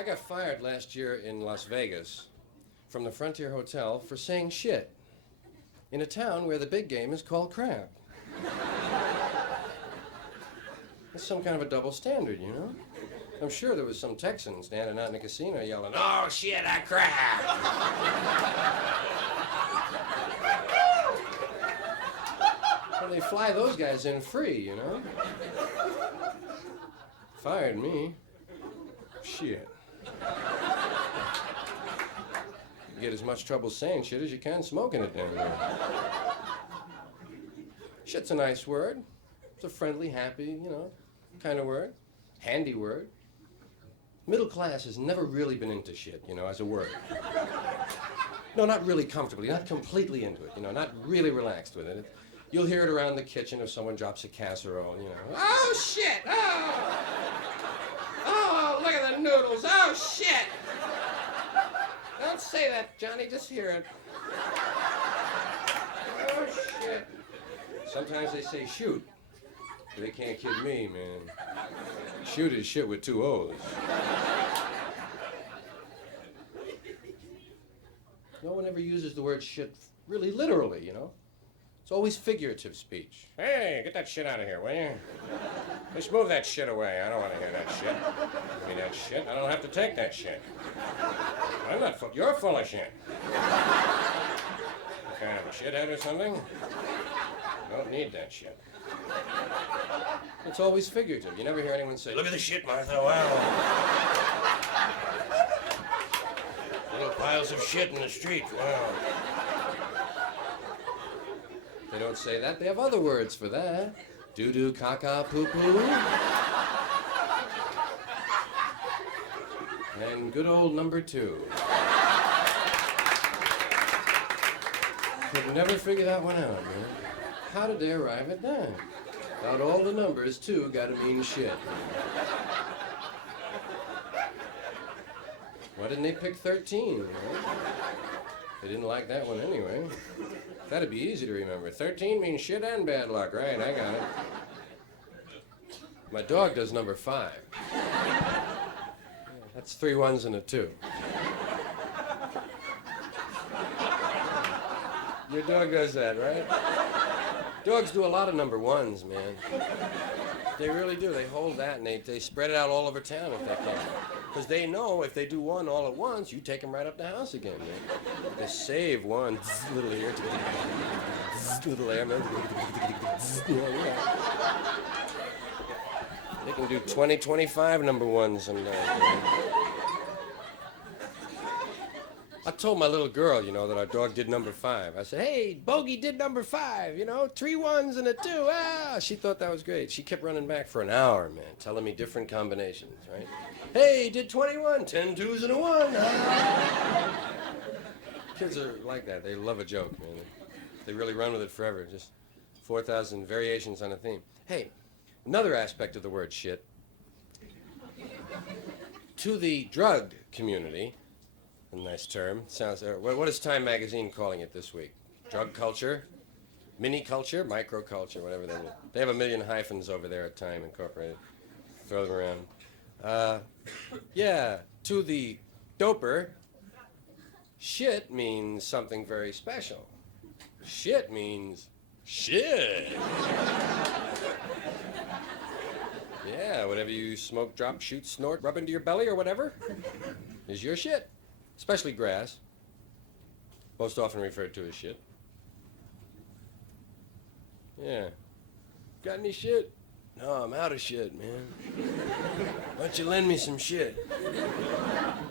I got fired last year in Las Vegas from the Frontier Hotel for saying shit in a town where the big game is called crab. It's some kind of a double standard, you know? I'm sure there was some Texan standing out in the casino yelling, "Oh, shit, a crab!" And they fly those guys in free, you know? Fired me. Shit. You get as much trouble saying shit as you can smoking it down there. Shit's a nice word. It's a friendly, happy, you know, kind of word. Handy word. Middle class has never really been into shit, you know, as a word. No, not really comfortably, not completely into it, you know, not really relaxed with it. You'll hear it around the kitchen if someone drops a casserole, you know. "Oh, shit! Oh! Oh, look at the noodles! Oh, shit! Don't say that, Johnny, just hear it. Oh, shit." Sometimes they say shoot, but they can't kid me, man. Shoot is shit with two O's. No one ever uses the word shit really literally, you know? It's always figurative speech. "Hey, get that shit out of here, will you? Just move that shit away. I don't want to hear that shit. Give me that shit. I don't have to take that shit. I'm not full. You're full of shit. You kind of a shithead or something? I don't need that shit." It's always figurative. You never hear anyone say, "Look at the shit, Martha. Wow. Little piles of shit in the street. Wow." They don't say that. They have other words for that. Doo-doo, caca, poo-poo. And good old number 2. Could never figure that one out, man. How did they arrive at that? Out all the numbers, 2 gotta mean shit. Why didn't they pick 13? Right? They didn't like that one anyway. That'd be easy to remember. 13 means shit and bad luck, right? I got it. My dog does number 5. That's 3 1s and a 2. Your dog does that, right? Dogs do a lot of number 1s, man. They really do. They hold that and they spread it out all over town if they can. Because they know if they do 1 all at once, you take them right up the house again, man. They save 1, little here, little there, man. They can do 20, 25 number 1s sometimes. I told my little girl, you know, that our dog did number 5. I said, "Hey, Bogey did number 5, you know, 3 1s and a 2. Ah!" She thought that was great. She kept running back for an hour, man, telling me different combinations, right? "Hey, did 21, 10 2s and a 1. Ah!" Kids are like that. They love a joke, man. They really run with it forever. Just 4,000 variations on a theme. Hey, another aspect of the word shit. To the drug community, a nice term. Sounds. What is Time Magazine calling it this week? Drug culture, mini culture, micro culture, whatever they will. They have a million hyphens over there at Time Incorporated. Throw them around. Yeah. To the doper, shit means something very special. Shit means shit. Yeah. Whatever you smoke, drop, shoot, snort, rub into your belly, or whatever, is your shit. Especially grass, most often referred to as shit. Yeah. Got any shit? No, I'm out of shit, man. Why don't you lend me some shit?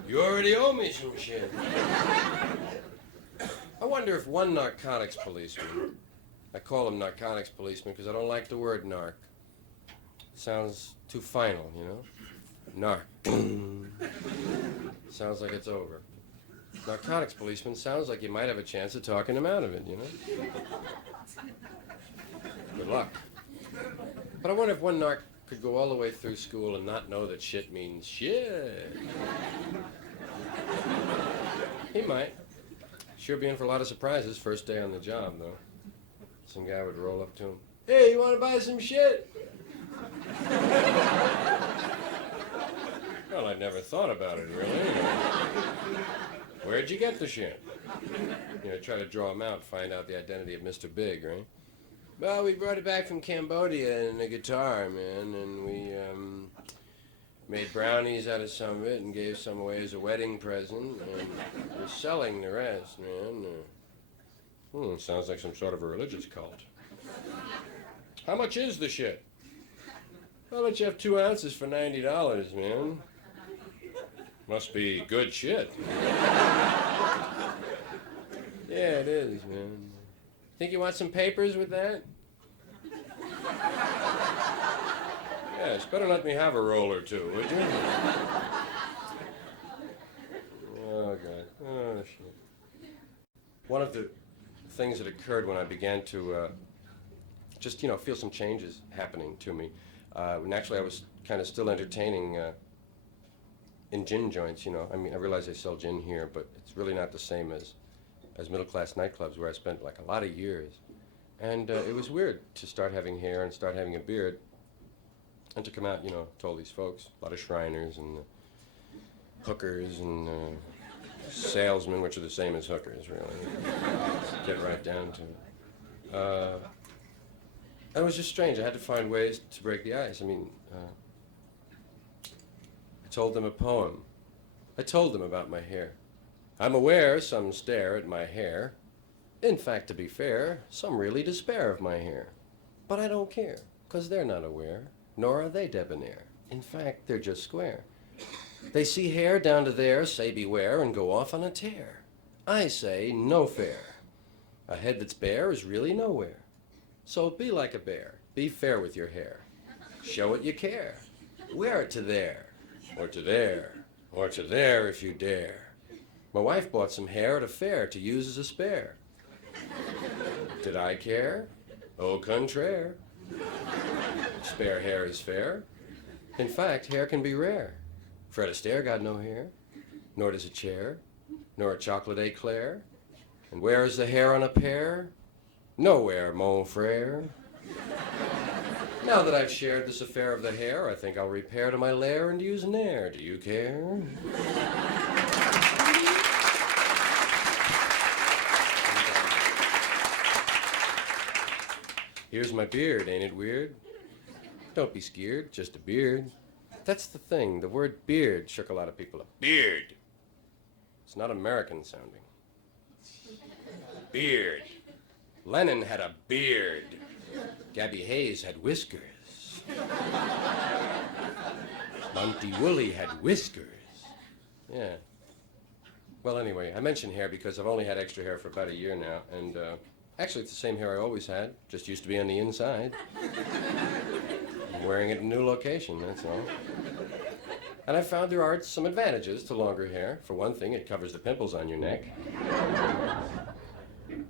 You already owe me some shit. I wonder if one narcotics policeman, I call him narcotics policeman because I don't like the word narc. It sounds too final, you know? Narc. Sounds like it's over. Narcotics policeman sounds like you might have a chance of talking him out of it, you know? Good luck. But I wonder if one narc could go all the way through school and not know that shit means shit. He might. Sure be in for a lot of surprises first day on the job, though. Some guy would roll up to him. "Hey, you want to buy some shit?" Well, I never thought about it, really. Where'd you get the shit? Try to draw him out, find out the identity of Mr. Big, right? Well, we brought it back from Cambodia in a guitar, man, and we made brownies out of some of it and gave some away as a wedding present, and we're selling the rest, man. Sounds like some sort of a religious cult. How much is the shit? I'll let you have 2 ounces for $90, man. Must be good shit. Yeah, it is, man. Think you want some papers with that? Yes, better let me have a roll or two, would you? Oh, God. Oh, shit. One of the things that occurred when I began to just, feel some changes happening to me. And actually, I was kind of still entertaining in gin joints, I mean, I realize they sell gin here, but it's really not the same as middle-class nightclubs where I spent, like, a lot of years. And it was weird to start having hair and start having a beard and to come out, to all these folks, a lot of Shriners and hookers and salesmen, which are the same as hookers, really. Get right down to it. It was just strange. I had to find ways to break the ice. I mean, I told them a poem. I told them about my hair. I'm aware some stare at my hair. In fact, to be fair, some really despair of my hair. But I don't care, 'cause they're not aware, nor are they debonair. In fact, they're just square. They see hair down to there, say beware, and go off on a tear. I say, no fair. A head that's bare is really nowhere. So be like a bear. Be fair with your hair. Show it you care. Wear it to there, or to there, or to there if you dare. My wife bought some hair at a fair to use as a spare. Did I care? Au contraire. Spare hair is fair. In fact, hair can be rare. Fred Astaire got no hair, nor does a chair, nor a chocolate eclair. And where is the hair on a pear? Nowhere, mon frere. Now that I've shared this affair of the hair, I think I'll repair to my lair and use Nair. Do you care? Here's my beard, ain't it weird? Don't be scared, just a beard. That's the thing, the word beard shook a lot of people up. Beard. It's not American sounding. Beard. Lennon had a beard. Gabby Hayes had whiskers. Monty Woolley had whiskers. Yeah. Well, anyway, I mention hair because I've only had extra hair for about a year now, and actually it's the same hair I always had, just used to be on the inside. I'm wearing it in a new location, that's all. And I found there are some advantages to longer hair. For one thing, it covers the pimples on your neck.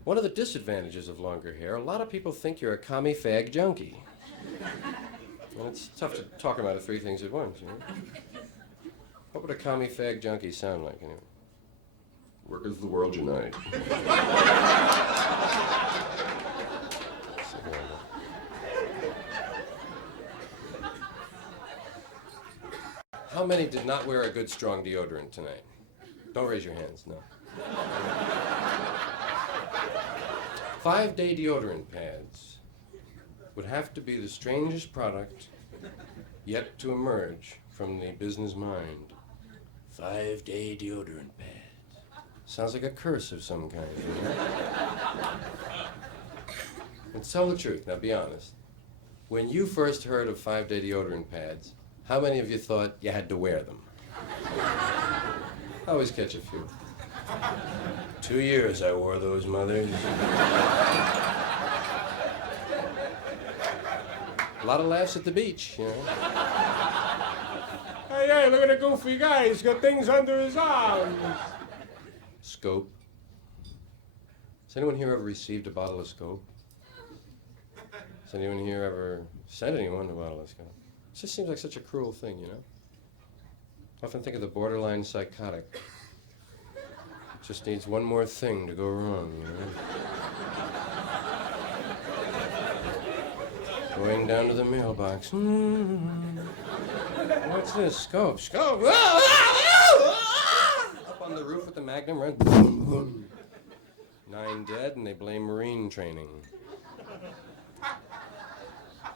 One of the disadvantages of longer hair, a lot of people think you're a commie fag junkie. And it's tough to talk about 3 things at once, What would a commie fag junkie sound like, anyway? Workers of the world unite. How many did not wear a good, strong deodorant tonight? Don't raise your hands, no. 5-day deodorant pads would have to be the strangest product yet to emerge from the business mind. 5-day deodorant pads. Sounds like a curse of some kind. And tell the truth, now be honest. When you first heard of 5-day deodorant pads, how many of you thought you had to wear them? I always catch a few. 2 years I wore those mothers. A lot of laughs at the beach, Hey, look at the goofy guy. He's got things under his arms. Scope. Has anyone here ever received a bottle of Scope? Has anyone here ever sent anyone a bottle of Scope? It just seems like such a cruel thing, I often think of the borderline psychotic. It just needs one more thing to go wrong, Going down to the mailbox. What's this? Scope. Scope. Up on the roof with the Magnum run. 9 dead, and they blame Marine training.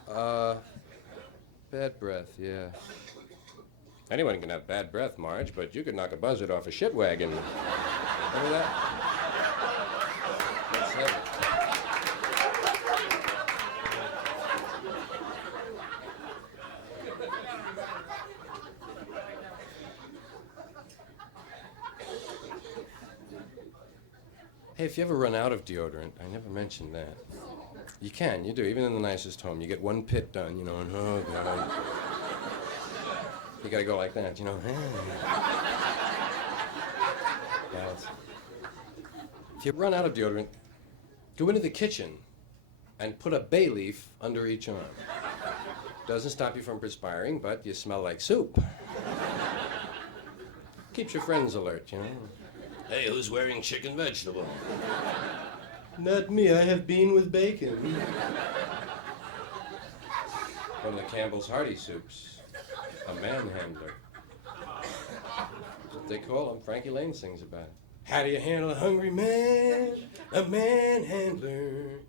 Bad breath, yeah. Anyone can have bad breath, Marge, but you could knock a buzzard off a shit wagon. Remember that? That's heavy. Hey, if you ever run out of deodorant, I never mentioned that. You can, you do, even in the nicest home. You get one pit done, you know, and oh, God. You gotta go like that, you know. Yes. If you run out of deodorant, go into the kitchen and put a bay leaf under each arm. Doesn't stop you from perspiring, but you smell like soup. Keeps your friends alert, you know. Hey, who's wearing chicken vegetable? Not me, I have bean with bacon. One of the Campbell's hearty soups. A manhandler. That's what they call him. Frankie Lane sings about it. How do you handle a hungry man? A manhandler.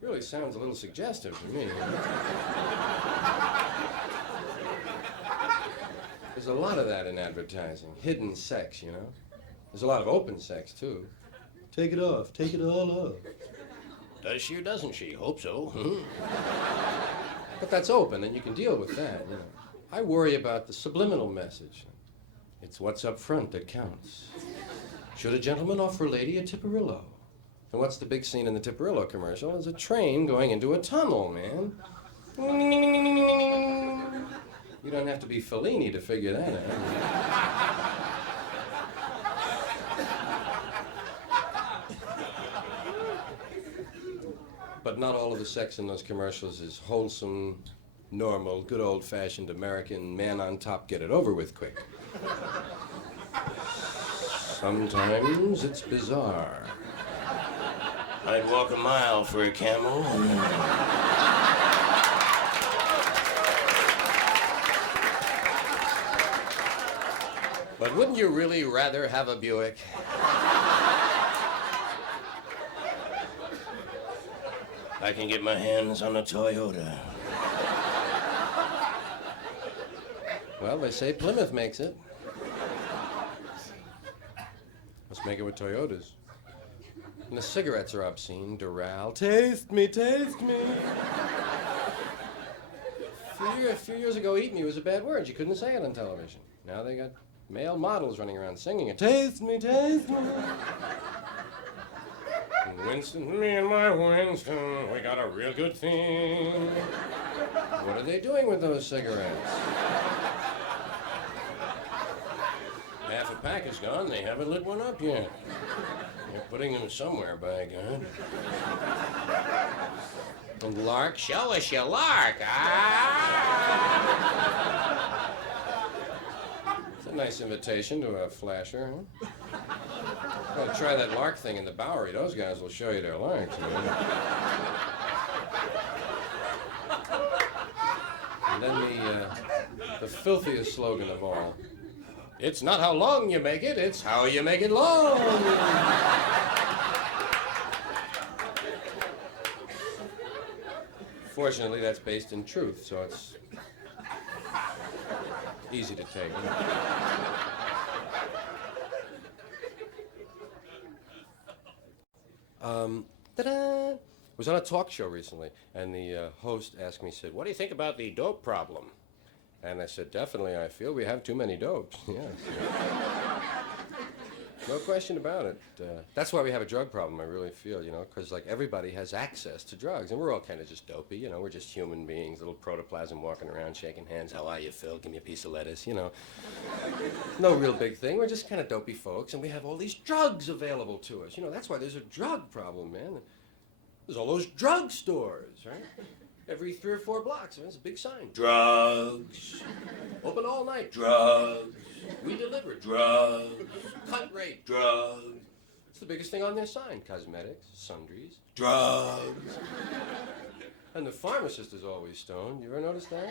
Really sounds a little suggestive to me. There's a lot of that in advertising. Hidden sex, you know. There's a lot of open sex, too. Take it off. Take it all off. Does she or doesn't she? Hope so. But that's open, and you can deal with that, you know. I worry about the subliminal message. It's what's up front that counts. Should a gentleman offer a lady a Tipperillo? And what's the big scene in the Tipperillo commercial? It's a train going into a tunnel, man. You don't have to be Fellini to figure that out. But not all of the sex in those commercials is wholesome, normal, good old-fashioned American man on top, get it over with quick. Sometimes it's bizarre. I'd walk a mile for a camel. But wouldn't you really rather have a Buick? I can get my hands on a Toyota. Well, they say Plymouth makes it. Let's make it with Toyotas. And the cigarettes are obscene. Doral, taste me, taste me. A few years ago, eat me was a bad word. You couldn't say it on television. Now they got male models running around singing it. Taste me, taste me. Winston, me and my Winston, we got a real good thing. What are they doing with those cigarettes? Half a pack is gone, they haven't lit one up yet. They're putting them somewhere, by God. And Lark, show us your Lark. Ah! It's a nice invitation to a flasher, huh? Well, try that Lark thing in the Bowery. Those guys will show you their Larks. And then the filthiest slogan of all. It's not how long you make it, it's how you make it long. Fortunately, that's based in truth, so it's easy to take. Ta-da! I was on a talk show recently, and the host asked me, said, what do you think about the dope problem? And I said, definitely, I feel we have too many dopes. Yes. No question about it. That's why we have a drug problem, I really feel, you know, because, like, everybody has access to drugs, and we're all kind of just dopey, you know, we're just human beings, little protoplasm walking around, shaking hands, how are you, Phil? Give me a piece of lettuce, you know. No real big thing, we're just kind of dopey folks, and we have all these drugs available to us. You know, that's why there's a drug problem, man. There's all those drug stores, right? Every 3 or 4 blocks, there's a big sign. Drugs. Open all night. Drugs. We deliver. Drugs. Cut rate. Drugs. It's the biggest thing on their sign. Cosmetics, sundries, drugs. And the pharmacist is always stoned. You ever notice that?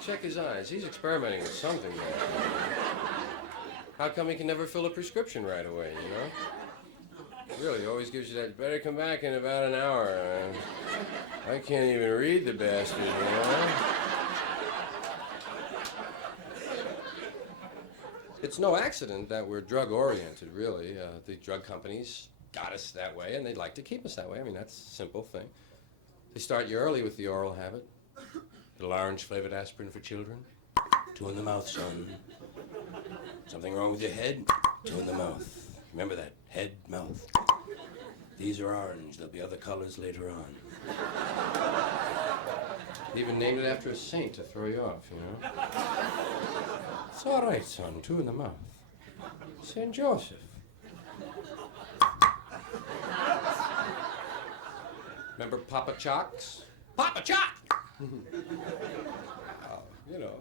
Check his eyes. He's experimenting with something there. How come he can never fill a prescription right away, you know? Really, always gives you that, better come back in about an hour. I can't even read the bastard, you know? It's no accident that we're drug-oriented, really. The drug companies got us that way, and they'd like to keep us that way. I mean, that's a simple thing. They start you early with the oral habit. Little orange-flavored aspirin for children. 2 in the mouth, son. Something wrong with your head? 2 in the mouth. Remember that, head, mouth. These are orange. There'll be other colors later on. Even named it after a saint to throw you off, you know? It's all right, son. 2 in the mouth. St. Joseph. Remember Papa Chocks? Papa Chock! You know,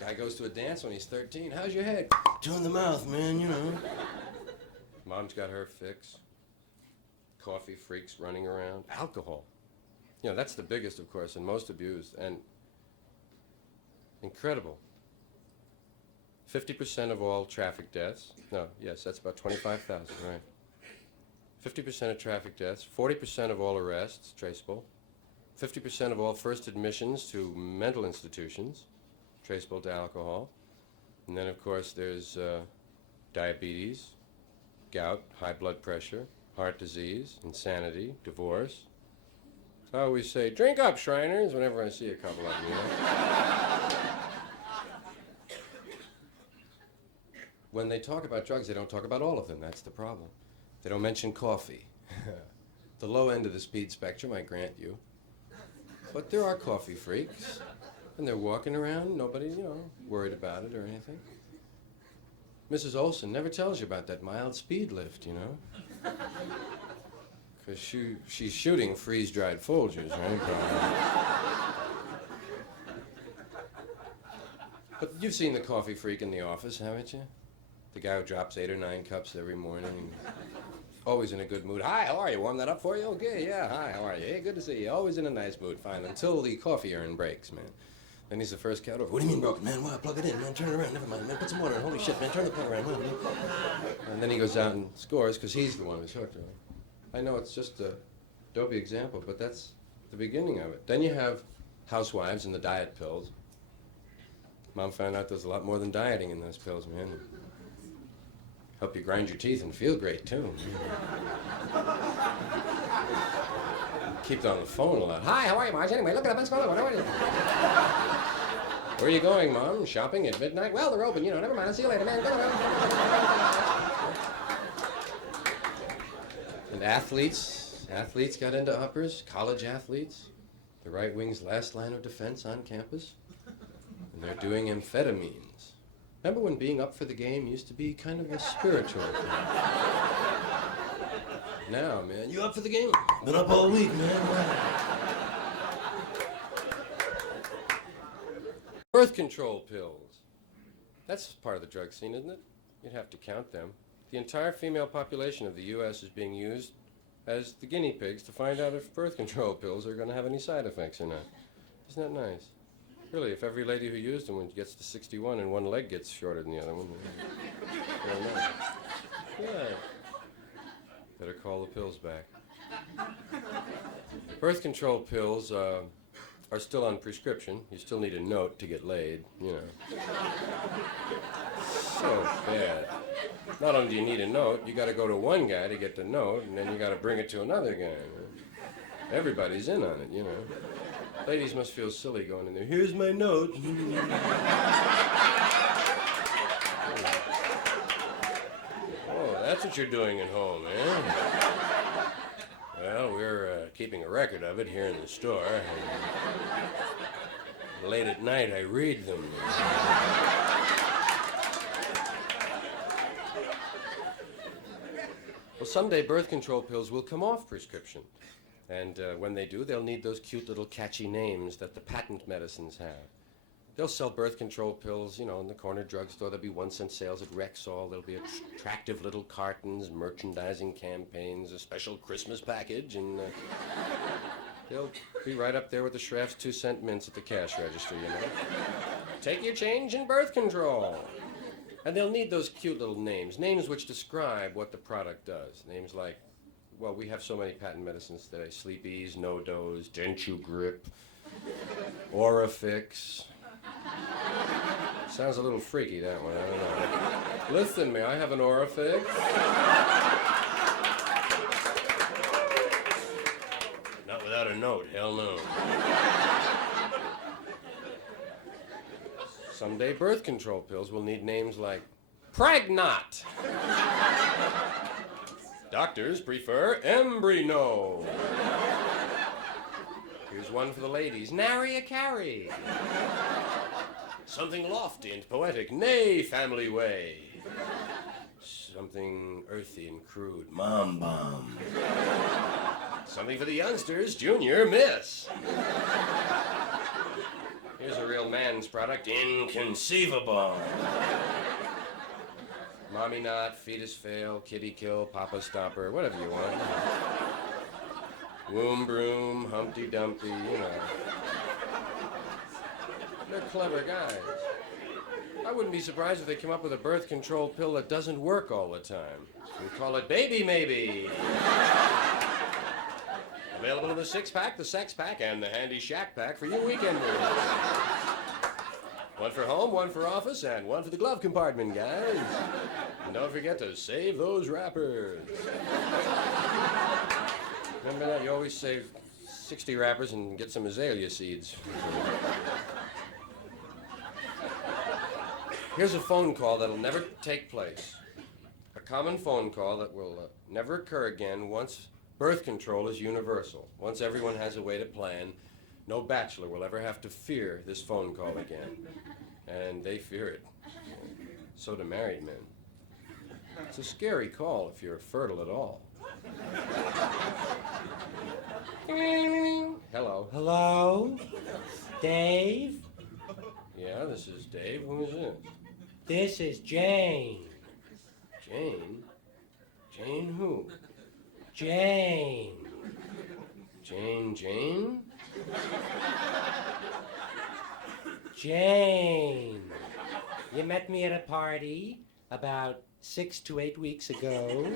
guy goes to a dance when he's 13. How's your head? 2 in the mouth, man, you know. Mom's got her fix. Coffee freaks running around. Alcohol. You know, that's the biggest, of course, and most abused. And incredible. 50% of all traffic deaths. No, yes, that's about 25,000, right. 50% of traffic deaths. 40% of all arrests, traceable. 50% of all first admissions to mental institutions, traceable to alcohol. And then, of course, there's diabetes, gout, high blood pressure, heart disease, insanity, divorce. So I always say, drink up, Shriners, whenever I see a couple of them, you know? When they talk about drugs, they don't talk about all of them. That's the problem. They don't mention coffee. The low end of the speed spectrum, I grant you. But there are coffee freaks, and they're walking around, nobody, you know, worried about it or anything. Mrs. Olson never tells you about that mild speed lift, you know? Because she's shooting freeze-dried Folgers, right? But you've seen the coffee freak in the office, haven't you? The guy who drops 8 or 9 cups every morning. Always in a good mood. Hi, how are you? Warm that up for you? Okay, yeah, hi, how are you? Hey, good to see you. Always in a nice mood, fine. Until the coffee urn breaks, man. Then he's the first cat over. What do you mean broken, man? Why, plug it in, man. Turn it around. Never mind, man. Put some water in. Holy shit, man. Turn the plug around. Man. And then he goes out and scores because he's the one who's hooked, right? I know it's just a dopey example, but that's the beginning of it. Then you have housewives and the diet pills. Mom found out there's a lot more than dieting in those pills, man. Help you grind your teeth and feel great, too. Keep on the phone a lot. Hi, how are you, Marge? Anyway, look at up. Let's go. What are you? Where are you going, Mom? Shopping at midnight? Well, they're open, you know. Never mind. I'll see you later, man. Go. And athletes got into uppers. College athletes. The right wing's last line of defense on campus. And they're doing amphetamines. Remember when being up for the game used to be kind of a spiritual thing? Now, man, you up for the game? Been up all week, man. Birth control pills. That's part of the drug scene, isn't it? You'd have to count them. The entire female population of the U.S. is being used as the guinea pigs to find out if birth control pills are going to have any side effects or not. Isn't that nice? Really, if every lady who used them gets to 61 and one leg gets shorter than the other one, yeah. Better call the pills back. Birth control pills are still on prescription. You still need a note to get laid, you know. So bad. Not only do you need a note, you got to go to one guy to get the note, and then you got to bring it to another guy. Everybody's in on it, you know. Ladies must feel silly going in there. Here's my note. Oh, that's what you're doing at home, eh? Well, we're keeping a record of it here in the store. And late at night, I read them. Well, someday birth control pills will come off prescription. And when they do, they'll need those cute little catchy names that the patent medicines have. They'll sell birth control pills, in the corner drugstore. There'll be 1-cent sales at Rexall. There'll be attractive little cartons, merchandising campaigns, a special Christmas package, and they'll be right up there with the Schraff's 2-cent mints at the cash register, Take your change in birth control. And they'll need those cute little names which describe what the product does. Names like, well, we have so many patent medicines today. Sleep Ease, No Dose, Dentu Grip, Orifix. Sounds a little freaky, that one, I don't know. Listen, may I have an Orifix? Not without a note, hell no. Someday birth control pills will need names like Pragnot. Doctors prefer Embryno. Here's one for the ladies, Nary a Carry. Something lofty and poetic, Nay Family Way. Something earthy and crude, Mom Bomb. Something for the youngsters, Junior Miss. Here's a real man's product, Inconceivable. Mommy Knot, Fetus Fail, Kitty Kill, Papa Stomper, whatever you want. Womb Broom, Humpty Dumpty, They're clever guys. I wouldn't be surprised if they came up with a birth control pill that doesn't work all the time. We call it Baby Maybe. Available in the 6-pack, the sex pack, and the handy shack pack for your weekenders. One for home, one for office, and one for the glove compartment, guys. And don't forget to save those wrappers. Remember that? You always save 60 wrappers and get some azalea seeds. Here's a phone call that'll never take place. A common phone call that will never occur again once birth control is universal. Once everyone has a way to plan, no bachelor will ever have to fear this phone call again. And they fear it. So do married men. It's a scary call if you're fertile at all. Hello. Hello? Dave? Yeah, this is Dave. Who is this? This is Jane. Jane? Jane who? Jane. Jane? Jane. You met me at a party about 6 to 8 weeks ago.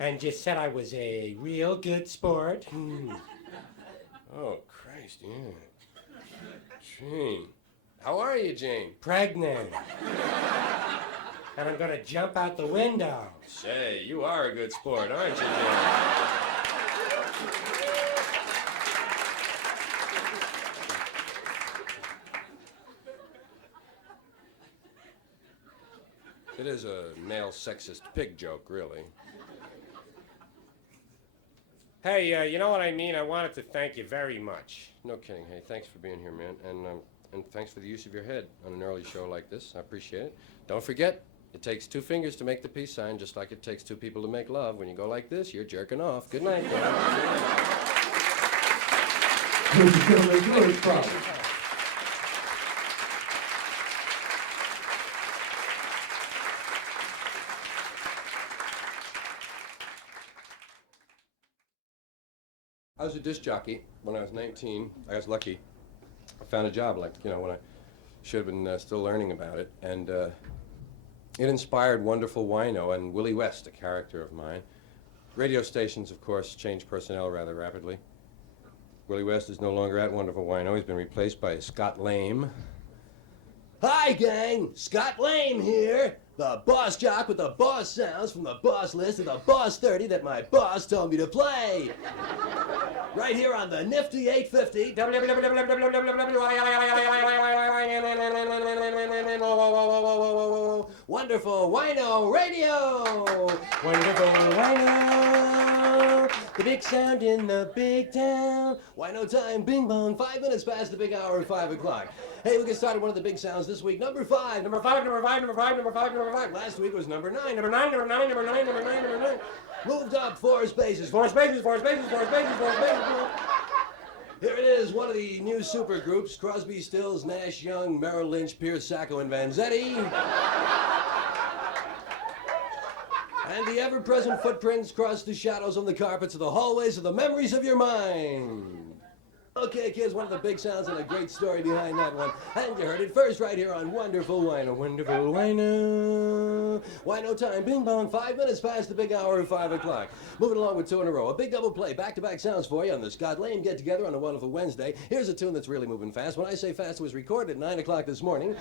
And you said I was a real good sport. Oh, Christ, yeah. Jane. How are you, Jane? Pregnant. And I'm gonna jump out the window. Say, you are a good sport, aren't you, Jane? It is a male sexist pig joke, really. Hey, you know what I mean? I wanted to thank you very much. No kidding. Hey, thanks for being here, man. And thanks for the use of your head on an early show like this. I appreciate it. Don't forget, it takes 2 fingers to make the peace sign, just like it takes 2 people to make love. When you go like this, you're jerking off. Good night, I was a disc jockey when I was 19. I was lucky. I found a job, when I should have been still learning about it. And it inspired wonderful wino and Willie West, a character of mine. Radio stations, of course, changed personnel rather rapidly. Willie West is no longer at Wonderful Wino. He's been replaced by Scott Lame. Hi, gang! Scott Lame here! The boss jock with the boss sounds from the boss list of the boss 30 that my boss told me to play. Right here on the nifty 850. Wonderful Wino Radio! Wonderful Wino! The big sound in the big town. Wino time, bing bong, 5 minutes past the big hour of 5 o'clock. Hey, we get started one of the big sounds this week. Number 5. Last week was number 9. Number 9. Moved up 4 spaces. 4 spaces. Here it is, one of the new supergroups, Crosby, Stills, Nash, Young, Merrill Lynch, Pierce, Sacco, and Vanzetti. And the ever-present footprints cross the shadows on the carpets of the hallways of the memories of your mind. Okay, kids, one of the big sounds and a great story behind that one. And you heard it first right here on Wonderful Wino. Wonderful Wino. Wino time. Bing bong. 5 minutes past the big hour of 5 o'clock. Moving along with two in a row. A big double play. Back-to-back sounds for you on the Scott Lane get-together on a wonderful Wednesday. Here's a tune that's really moving fast. When I say fast, it was recorded at 9 o'clock this morning.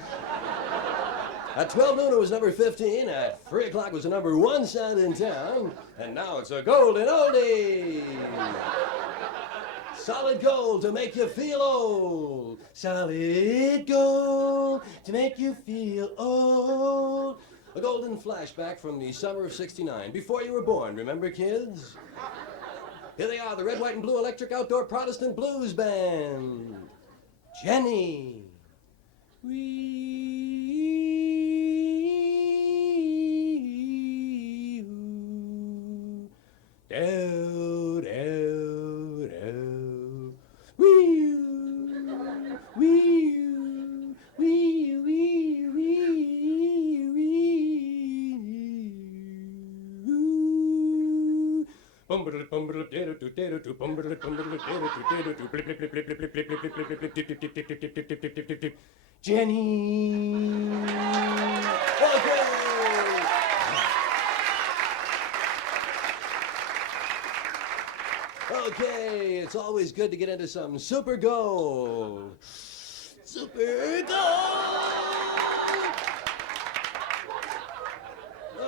At 12 noon, it was number 15. At 3 o'clock, it was the number 1 sound in town. And now it's a golden oldie. Solid gold to make you feel old. Solid gold to make you feel old. A golden flashback from the summer of '69, before you were born. Remember, kids? Here they are, the Red, White, and Blue Electric Outdoor Protestant Blues Band. Jenny. Do, do, do. Jenny. Okay. Okay, it's always good to get into some Super Gold. Super Gold!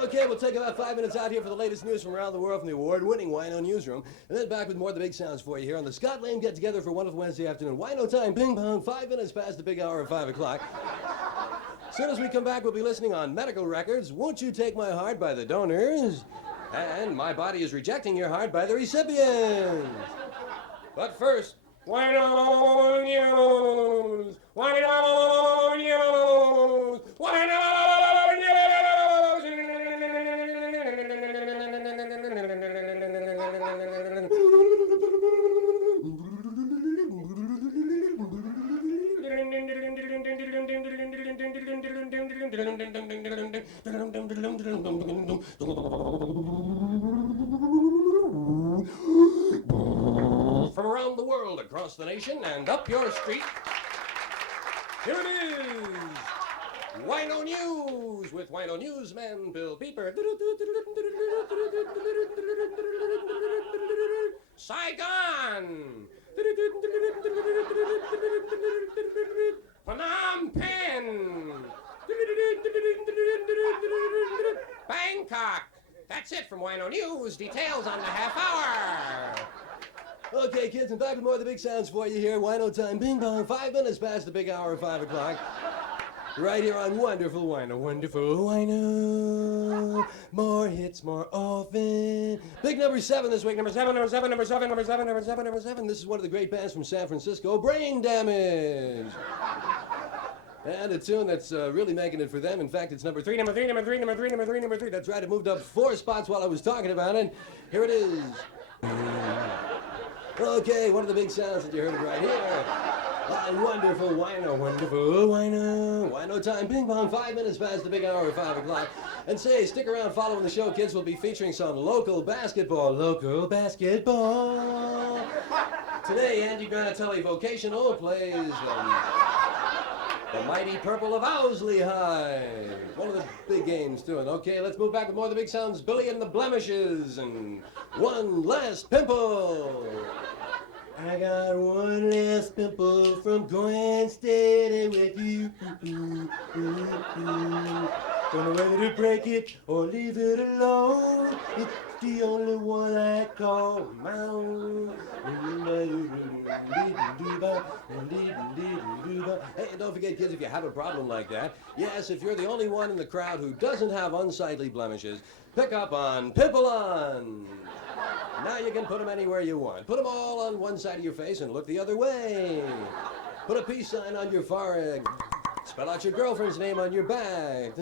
Okay, we'll take about 5 minutes out here for the latest news from around the world from the award-winning Wino Newsroom, and then back with more of the big sounds for you here on the Scott Lane get-together for a wonderful Wednesday afternoon. Wino time, ping pong, 5 minutes past the big hour of 5 o'clock. As soon as we come back, we'll be listening on medical records. Won't You Take My Heart by the donors? And My Body Is Rejecting Your Heart by the recipients. But first, Wino News! Wino News! Wino from around the world, across the nation, and up your street, here it is, Wino News, with Wino Newsman Bill Beeper. Saigon! Phnom Penh! Bangkok! That's it from Wino News. Details on the half hour. Okay, kids, and back with more of the big sounds for you here. Wino time, bing bong, 5 minutes past the big hour of 5 o'clock. Right here on Wonderful Wino. Wonderful Wino. More hits more often. Big number 7 this week. Number 7. This is one of the great bands from San Francisco, Brain Damage. And a tune that's really making it for them. In fact, it's number 3. That's right, it moved up 4 spots while I was talking about it. Here it is. Okay, one of the big sounds that you heard right here. Wonderful Wino, Wonderful Wino. Wino time, ping pong, 5 minutes past the big hour of 5 o'clock. And say, stick around following the show, kids. We'll be featuring some local basketball. Today, Andy Granatelli Vocational plays the Mighty Purple of Owsley High. One of the big games, too. Okay, let's move back with more of the big sounds. Billy and the Blemishes and One Last Pimple. I got one last pimple from going steady with you. Don't know whether to break it or leave it alone. It's the only one I call mine. Hey, and don't forget, kids, if you have a problem like that, yes, if you're the only one in the crowd who doesn't have unsightly blemishes, pick up on Pimple-On. Now you can put them anywhere you want. Put them all on one side of your face and look the other way. Put a peace sign on your forehead. Spell out your girlfriend's name on your bag.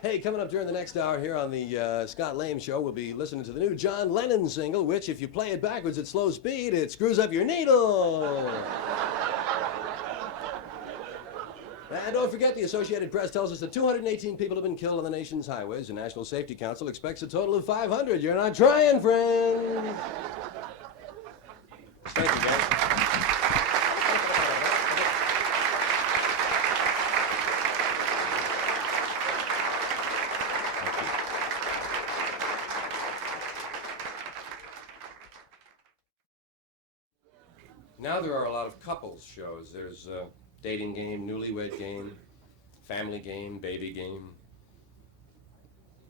Hey, coming up during the next hour here on the Scott Lame Show, we'll be listening to the new John Lennon single, which, if you play it backwards at slow speed, it screws up your needle. And don't forget, the Associated Press tells us that 218 people have been killed on the nation's highways. The National Safety Council expects a total of 500. You're not trying, friends. Thank you, guys. Now there are a lot of couples shows. There's dating game, newlywed game, family game, baby game.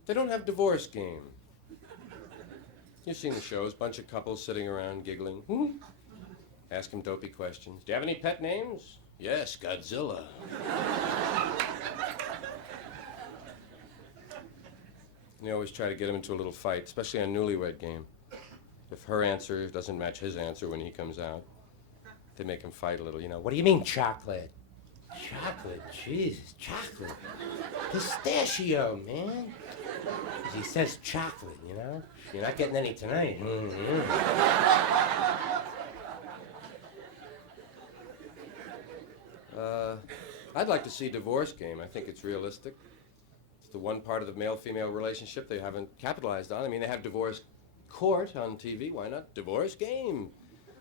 They don't have divorce game. You've seen the shows, bunch of couples sitting around giggling. Ask them dopey questions. Do you have any pet names? Yes, Godzilla. And they always try to get him into a little fight, especially on newlywed game. If her answer doesn't match his answer when he comes out, they make him fight a little, you know. What do you mean chocolate? Chocolate? Jesus, chocolate. Pistachio, man. He says chocolate, you know? You're not getting any tonight. I'd like to see Divorce Game. I think it's realistic. It's the one part of the male-female relationship they haven't capitalized on. I mean, they have Divorce Court on TV. Why not Divorce Game?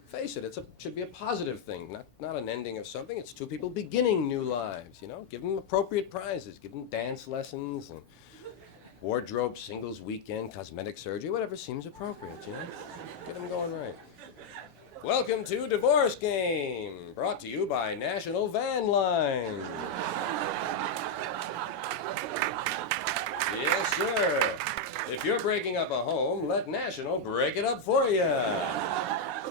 Face it, should be a positive thing, not an ending of something. It's two people beginning new lives, you know? Give them appropriate prizes. Give them dance lessons and wardrobe singles weekend, cosmetic surgery, whatever seems appropriate, you know? Get them going right. Welcome to Divorce Game, brought to you by National Van Line. Yes, sir. If you're breaking up a home, let National break it up for you.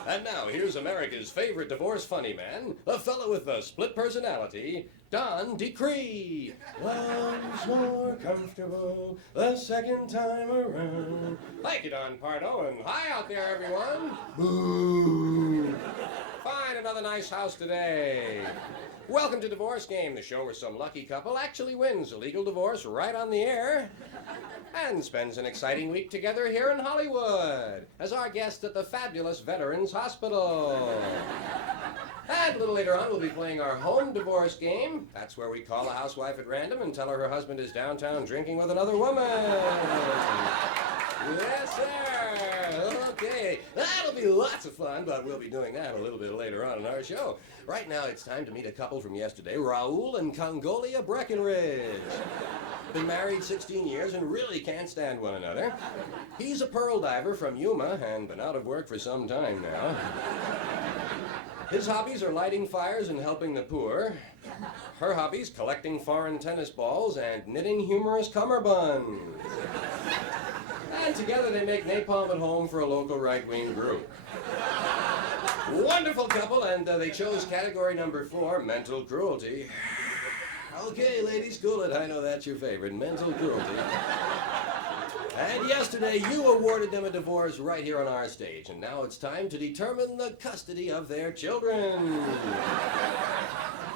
And now, here's America's favorite divorce funny man, a fellow with a split personality, Don Decree. Love's more comfortable the second time around. Thank you, Don Pardo, and hi out there, everyone. Boo. Find another nice house today. Welcome to Divorce Game, the show where some lucky couple actually wins a legal divorce right on the air and spends an exciting week together here in Hollywood as our guest at the fabulous Veterans Hospital. And a little later on, we'll be playing our home divorce game. That's where we call a housewife at random and tell her husband is downtown drinking with another woman. Yes, sir. Okay. That'll be lots of fun, but we'll be doing that a little bit later on in our show. Right now, it's time to meet a couple from yesterday, Raoul and Congolia Breckenridge. Been married 16 years and really can't stand one another. He's a pearl diver from Yuma and been out of work for some time now. His hobbies are lighting fires and helping the poor. Her hobbies, collecting foreign tennis balls and knitting humorous cummerbunds. And together they make napalm at home for a local right-wing group. Wonderful couple, and they chose category number 4, mental cruelty. Okay, ladies, cool it. I know that's your favorite, mental cruelty. And yesterday, you awarded them a divorce right here on our stage, and now it's time to determine the custody of their children.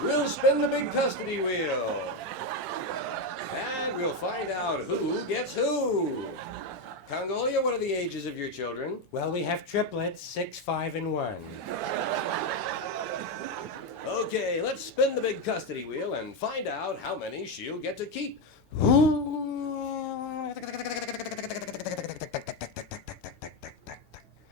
We'll spin the big custody wheel. And we'll find out who gets who. Congolia, what are the ages of your children? Well, we have triplets, 6, 5, and 1. Okay, let's spin the big custody wheel and find out how many she'll get to keep.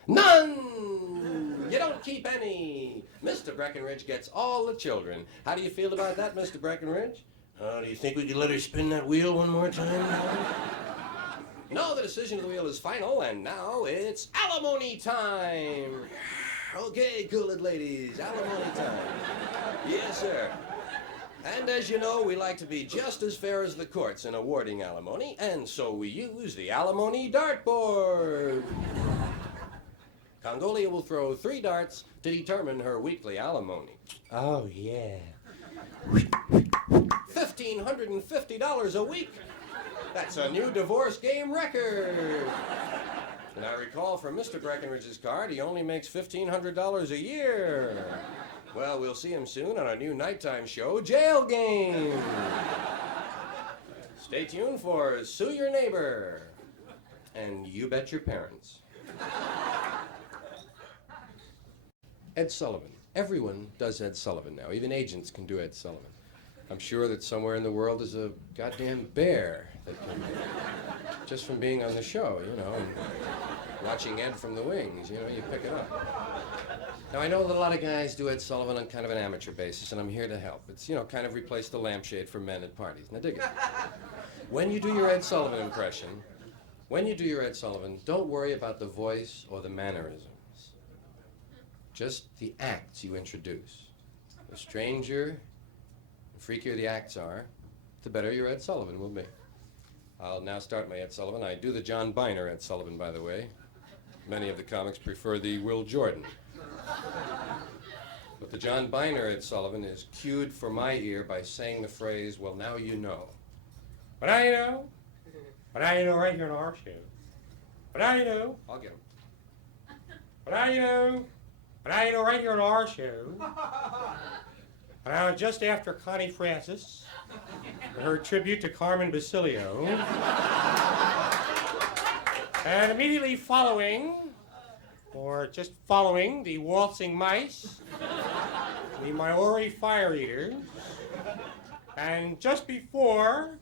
None! You don't keep any. Mr. Breckenridge gets all the children. How do you feel about that, Mr. Breckenridge? Do you think we could let her spin that wheel one more time? No, the decision of the wheel is final, and now it's alimony time. Okay, cool it, ladies. Alimony time. Yes, sir. And as you know, we like to be just as fair as the courts in awarding alimony, and so we use the alimony dartboard. Congolia will throw 3 darts to determine her weekly alimony. Oh, yeah. $1,550 a week. That's a new divorce game record. And I recall from Mr. Breckenridge's card, he only makes $1,500 a year. Well, we'll see him soon on our new nighttime show, Jail Game. Stay tuned for Sue Your Neighbor and You Bet Your Parents. Ed Sullivan. Everyone does Ed Sullivan now. Even agents can do Ed Sullivan. I'm sure that somewhere in the world is a goddamn bear that can, just from being on the show, you know, and watching Ed from the wings, you know, you pick it up. Now, I know that a lot of guys do Ed Sullivan on kind of an amateur basis, and I'm here to help. It's, you know, kind of replace the lampshade for men at parties. Now, dig it. When you do your Ed Sullivan impression, don't worry about the voice or the mannerisms. Just the acts you introduce. The stranger, the freakier the acts are, the better your Ed Sullivan will be. I'll now start my Ed Sullivan. I do the John Biner Ed Sullivan, by the way. Many of the comics prefer the Will Jordan. But the John Biner Ed Sullivan is cued for my ear by saying the phrase, well, now you know. But now you know. But now you know right here on our show. But now you know. I'll get him. But now you know. But now you know right here on our show. And now just after Connie Francis, her tribute to Carmen Basilio. And immediately following, or just following, the Waltzing Mice, the Maori Fire Eaters, and just before,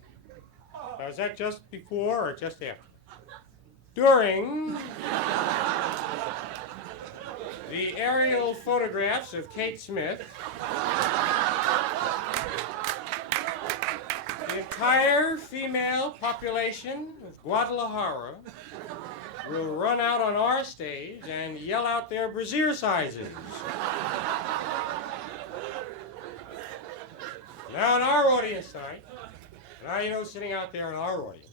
is that just before or just after? During the aerial photographs of Kate Smith, the entire female population of Guadalajara will run out on our stage and yell out their brassiere sizes. Now in our audience tonight, now you know sitting out there in our audience,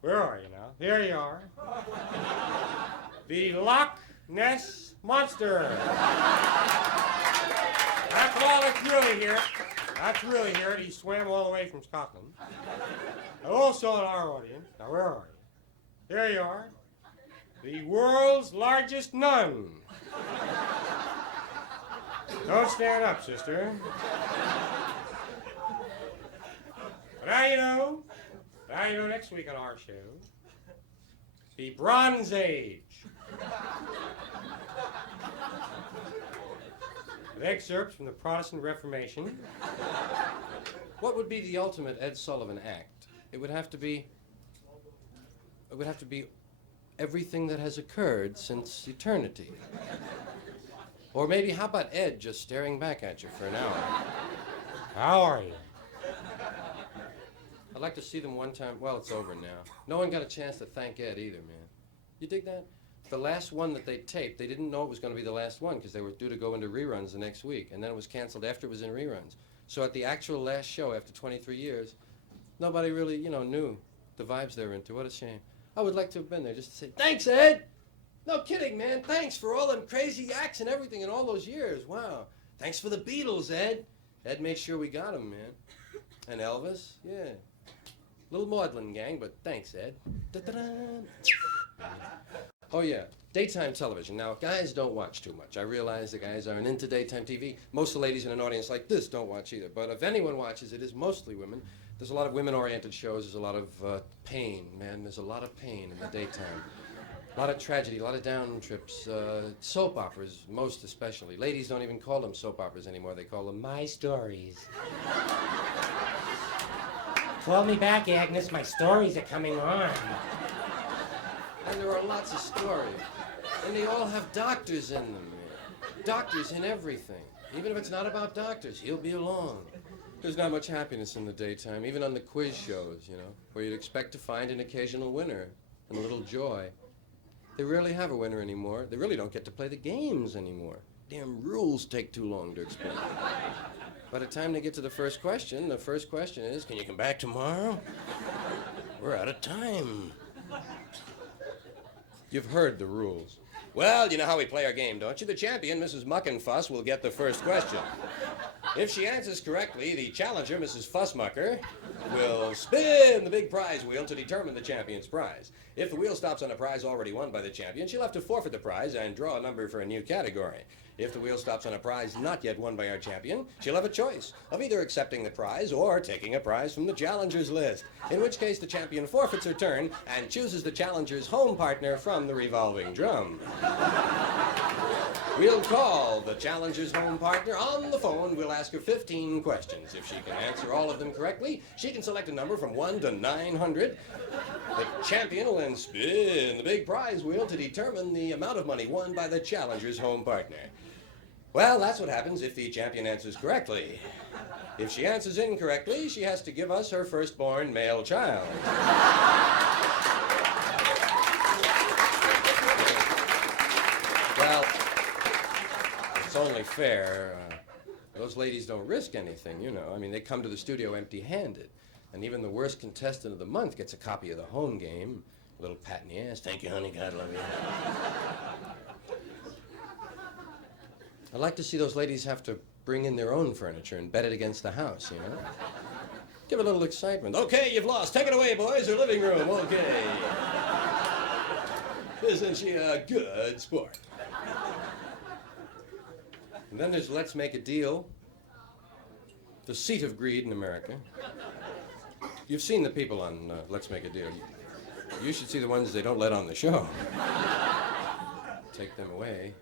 where are you now? There you are. The Loch Ness Monster. That's all that's really here. That's really here. He swam all the way from Scotland. And also in our audience, now where are you? There you are. The world's largest nun. Don't stand up, sister. But now you know next week on our show, the Bronze Age. With excerpts from the Protestant Reformation. What would be the ultimate Ed Sullivan act? It would have to be everything that has occurred since eternity. Or maybe, how about Ed just staring back at you for an hour? How are you? I'd like to see them one time. Well, it's over now. No one got a chance to thank Ed either, man. You dig that? The last one that they taped, they didn't know it was going to be the last one because they were due to go into reruns the next week, and then it was canceled after it was in reruns. So at the actual last show after 23 years, nobody really, knew the vibes they were into. What a shame. I would like to have been there just to say, thanks, Ed! No kidding, man. Thanks for all them crazy acts and everything in all those years. Wow. Thanks for the Beatles, Ed. Ed made sure we got them, man. And Elvis, yeah. Little maudlin gang, but thanks, Ed. Da-da-da. Oh, yeah. Daytime television. Now, guys don't watch too much. I realize the guys aren't into daytime TV. Most of the ladies in an audience like this don't watch either. But if anyone watches, it is mostly women. There's a lot of women-oriented shows. There's a lot of pain, man. There's a lot of pain in the daytime. A lot of tragedy, a lot of down trips. Soap operas, most especially. Ladies don't even call them soap operas anymore. They call them My Stories. Call me back, Agnes. My stories are coming on. And there are lots of stories. And they all have doctors in them, man. Doctors in everything. Even if it's not about doctors, he'll be along. There's not much happiness in the daytime, even on the quiz shows, where you'd expect to find an occasional winner and a little joy. They rarely have a winner anymore. They really don't get to play the games anymore. Damn rules take too long to explain. By the time they get to the first question is, can you come back tomorrow? We're out of time. You've heard the rules. Well, you know how we play our game, don't you? The champion, Mrs. Muckenfuss, will get the first question. If she answers correctly, the challenger, Mrs. Fussmucker, will spin the big prize wheel to determine the champion's prize. If the wheel stops on a prize already won by the champion, she'll have to forfeit the prize and draw a number for a new category. If the wheel stops on a prize not yet won by our champion, she'll have a choice of either accepting the prize or taking a prize from the challenger's list, in which case the champion forfeits her turn and chooses the challenger's home partner from the revolving drum. We'll call the challenger's home partner on the phone. We'll ask her 15 questions. If she can answer all of them correctly, she can select a number from 1 to 900. The champion will then spin the big prize wheel to determine the amount of money won by the challenger's home partner. Well, that's what happens if the champion answers correctly. If she answers incorrectly, she has to give us her firstborn male child. Well, it's only fair. Those ladies don't risk anything, you know. I mean, they come to the studio empty-handed. And even the worst contestant of the month gets a copy of the home game. A little pat in the ass. Thank you, honey. God love you. I'd like to see those ladies have to bring in their own furniture and bet it against the house, you know? Give a little excitement. Okay, you've lost. Take it away, boys. Your living room. Okay. Isn't she a good sport? And then there's Let's Make a Deal, the seat of greed in America. You've seen the people on Let's Make a Deal. You should see the ones they don't let on the show. Take them away.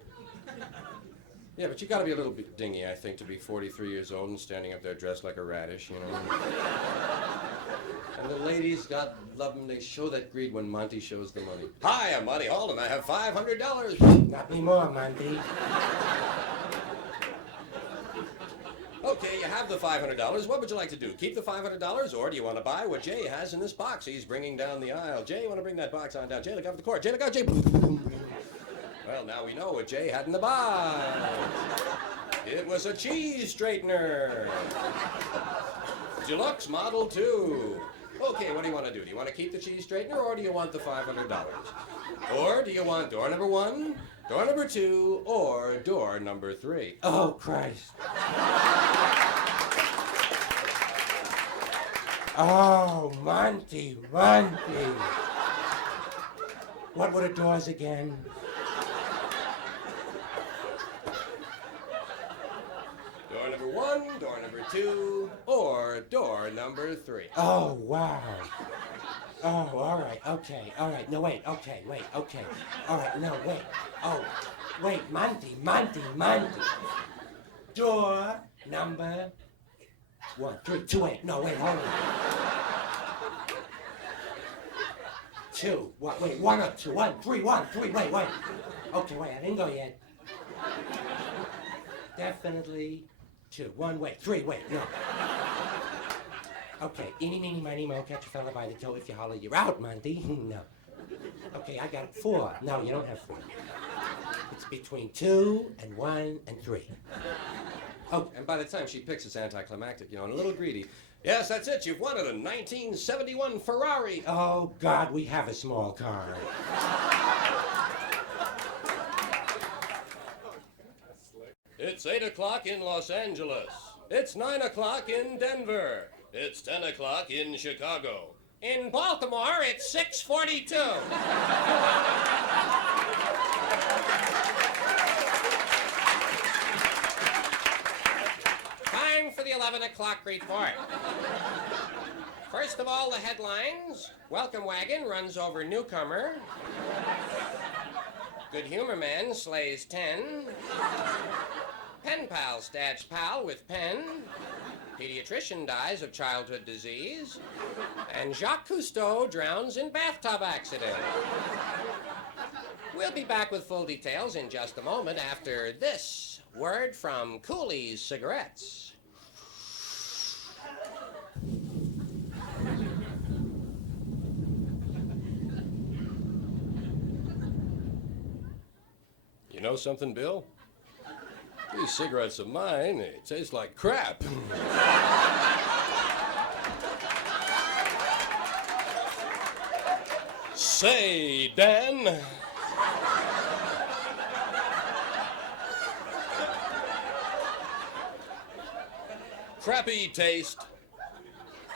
Yeah, but you gotta be a little bit dingy, I think, to be 43 years old and standing up there dressed like a radish, you know? And the ladies, God love them, they show that greed when Monty shows the money. Hi, I'm Monty Hall, and I have $500. Not anymore, Monty. Okay, you have the $500. What would you like to do? Keep the $500, or do you want to buy what Jay has in this box he's bringing down the aisle? Jay, you want to bring that box on down? Jay, look out for the cord. Jay, look out, Jay. Well, now we know what Jay had in the box. It was a cheese straightener. Deluxe Model 2. Okay, what do you want to do? Do you want to keep the cheese straightener, or do you want the $500? Or do you want door number 1, door number 2, or door number 3? Oh, Christ. Oh, Monty. What were the doors again? Door number 1, door number 2, or door number 3. Oh, wow. Oh, all right, okay, all right. No, wait, okay, wait, okay. All right, no, wait. Oh, wait, Monty. Door number 1, 3, 2, 8. No, wait, hold on. 2, what, wait, 1 or 2, 1, 3, 1, 3, wait. Okay, wait, I didn't go yet. Definitely 2, 1, wait, 3, wait, no. Okay, eeny, meeny, miny, moe, catch a fella by the toe. If you holler, you're out, Monty. No. Okay, I got 4. No, you don't have 4. It's between 2 and 1 and 3. Oh, and by the time she picks, it's anticlimactic, you know, and a little greedy. Yes, that's it. You've won it, a 1971 Ferrari. Oh, God, we have a small car. It's 8 o'clock in Los Angeles. It's 9 o'clock in Denver. It's 10 o'clock in Chicago. In Baltimore, it's 6:42. Time for the 11 o'clock report. First of all, the headlines. Welcome wagon runs over newcomer. Good humor man slays 10. Pen pal stabs pal with pen. Pediatrician dies of childhood disease. And Jacques Cousteau drowns in bathtub accident. We'll be back with full details in just a moment after this word from Cooley's Cigarettes. You know something, Bill? These cigarettes of mine, they taste like crap. Say, Dan, crappy taste?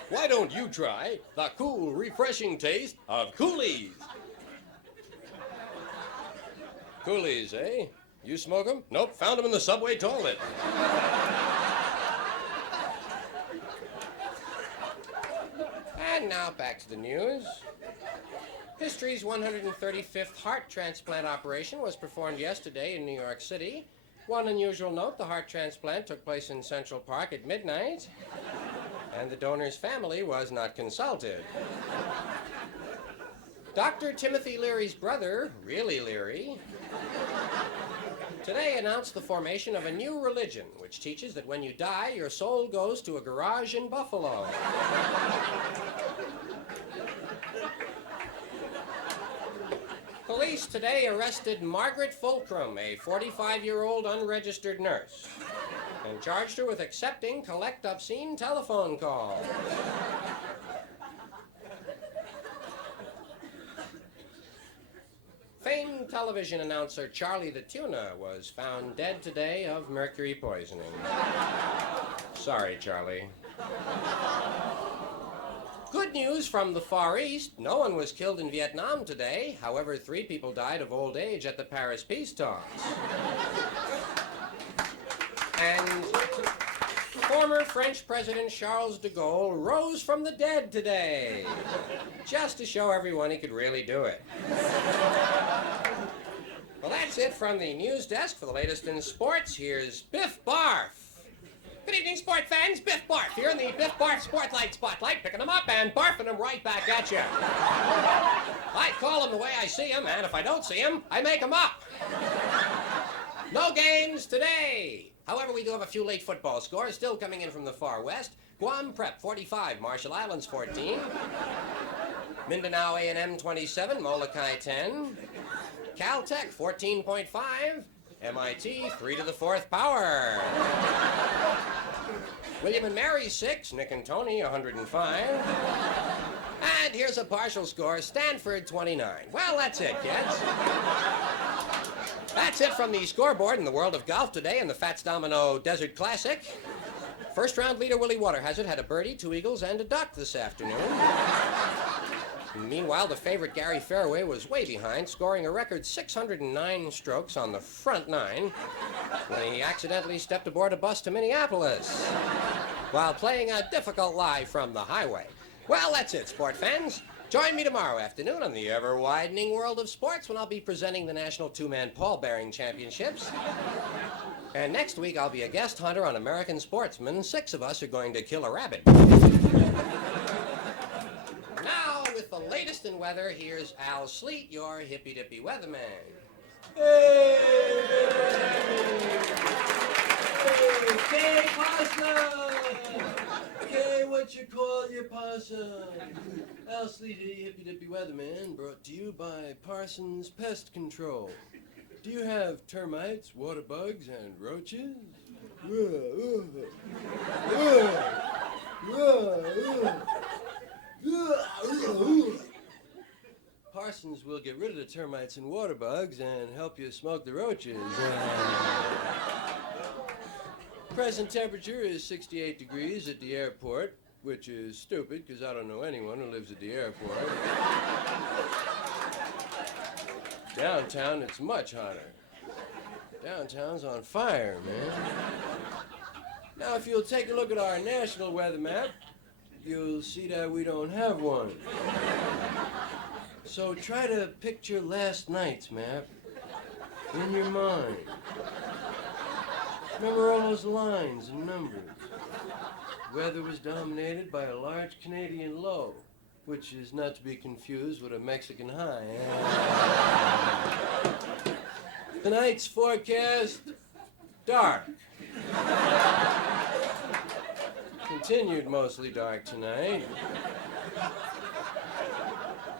Why don't you try the cool, refreshing taste of Coolies? Coolies, eh? You smoke them? Nope, found them in the subway toilet. And now back to the news. History's 135th heart transplant operation was performed yesterday in New York City. One unusual note, the heart transplant took place in Central Park at midnight, and the donor's family was not consulted. Dr. Timothy Leary's brother, really Leary, today announced the formation of a new religion which teaches that when you die, your soul goes to a garage in Buffalo. Police today arrested Margaret Fulcrum, a 45-year-old unregistered nurse, and charged her with accepting collect obscene telephone calls. Famed television announcer Charlie the Tuna was found dead today of mercury poisoning. Sorry, Charlie. Good news from the Far East. No one was killed in Vietnam today. However, 3 people died of old age at the Paris peace talks. And former French President Charles de Gaulle rose from the dead today, just to show everyone he could really do it. Well, that's it from the news desk. For the latest in sports, here's Biff Barf. Good evening, sport fans. Biff Barf here in the Biff Barf Spotlight, picking them up and barfing them right back at you. I call them the way I see them, and if I don't see them, I make them up. No games today. However, we do have a few late football scores still coming in from the far west. Guam Prep 45, Marshall Islands 14. Mindanao A&M 27, Molokai 10. Caltech 14.5. MIT 3 to the 4th power. William and Mary 6, Nick and Tony 105. And here's a partial score, Stanford 29. Well, that's it, kids. That's it from the scoreboard in the world of golf today in the Fats Domino Desert Classic. First round leader Willie Waterhazard had a birdie, 2 eagles, and a duck this afternoon. Meanwhile, the favorite Gary Fairway was way behind, scoring a record 609 strokes on the front 9 when he accidentally stepped aboard a bus to Minneapolis while playing a difficult lie from the highway. Well, that's it, sport fans. Join me tomorrow afternoon on the ever-widening world of sports when I'll be presenting the National Two-Man Pall Bearing Championships. And next week, I'll be a guest hunter on American Sportsman. 6 of us are going to kill a rabbit. Now, with the latest in weather, here's Al Sleet, your hippy-dippy weatherman. Hey, hey, possum! Hey, what you call your possum? Al Sleet, hippy-dippy weatherman, brought to you by Parsons Pest Control. Do you have termites, water bugs, and roaches? Parsons will get rid of the termites and water bugs and help you smoke the roaches. Present temperature is 68 degrees at the airport, which is stupid because I don't know anyone who lives at the airport. Downtown, it's much hotter. Downtown's on fire, man. Now, if you'll take a look at our national weather map, you'll see that we don't have one. So try to picture last night's map in your mind. Remember all those lines and numbers. Weather was dominated by a large Canadian low, which is not to be confused with a Mexican high. Tonight's forecast, dark. Continued mostly dark tonight.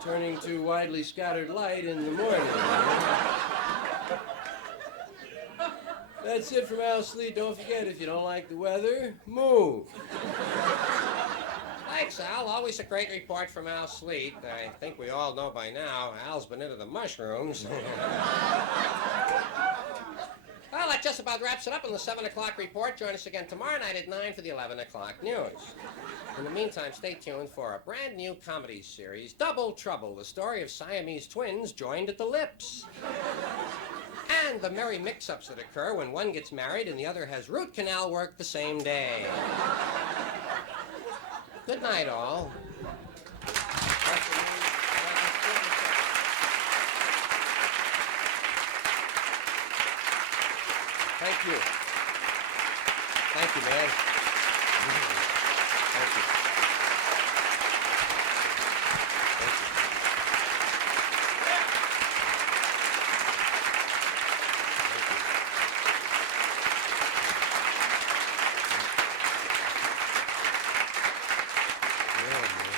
Turning to widely scattered light in the morning. That's it from Al Sleet. Don't forget, if you don't like the weather, move. Thanks, Al. Always a great report from Al Sleet. I think we all know by now Al's been into the mushrooms. Well, let's that just about wraps it up on the 7 o'clock report. Join us again tomorrow night at 9 for the 11 o'clock news. In the meantime, stay tuned for a brand new comedy series, Double Trouble, the story of Siamese twins joined at the lips. And the merry mix-ups that occur when one gets married and the other has root canal work the same day. Good night, all. Thank you. Thank you, man. Thank you. Thank you. Yeah, man.